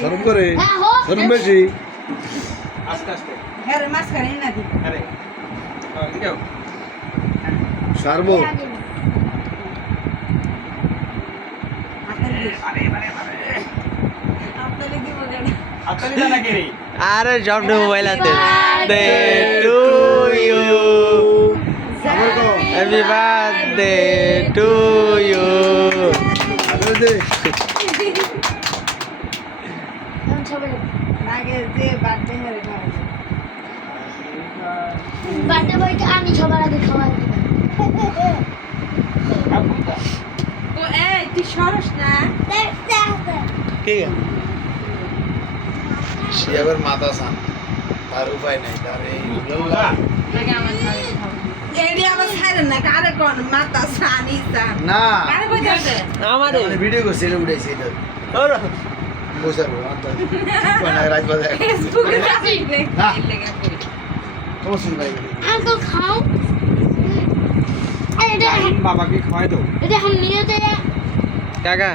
শরম করে শরম বেশি আস্তে আস্তে হ্যাঁ মাছ খাই না দি আরে এদিকে আও। সারবো আরে আরে আরে আপনারে দিব কেন হাততালি দাও নাকি রে আরে সব মোবাইল হাতে দে টু ইউ আবার কও হ্যাপি বার্থডে টু ইউ আরে দে আগে যে বার্থডে হয়ে গেল বার্থডে বইটা আমি সবার আগে খাওয়াই ও এই তুই সরস না কি সে আবার মাথা সান তার উপায় নাই তার এই এডি আমার ছাইরেন না কারে কোন মাথা সানি সান না কারে কই যাবে আমারে মানে ভিডিও করছে এটা উঠাইছে এটা ওরা বসাবো আন্তর কোন রাত বাজে ফেসবুকে যাবি না। লেগে করি অবশ্যই ভাই আঙ্কেল খাও এটা বাবাকে খাওয়াই দাও এটা हम নিয়ে যাই কাকা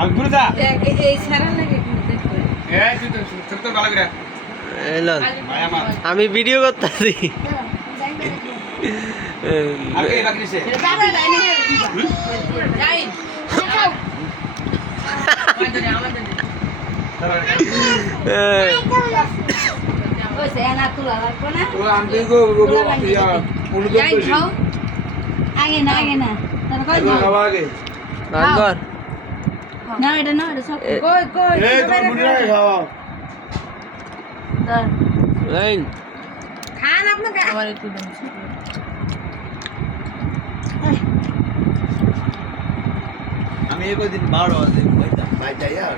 আর ঘুরে যা এই ছাড়া লাগে দেখো এই তুই তো ছোট ভালো করে এলো ভাই আমার আমি ভিডিও করতেছি আর কে বাকি দিছে যাবে লাইনে যাই খাও ওই সে না তুলা লাগবে না ও আন্টি গো ইয়া অনুদম যাই কইছি খাও আগে না তার কই এবার খাওয়া আগে রাখবার না এটা না এটা সব কই কই এই তোমার বুড়ি রাখে খাওয়া লাইন খান আপনাকে আমার একটু দেন আমি একদিন 12 বাজে খাইতাম খাইতাই আর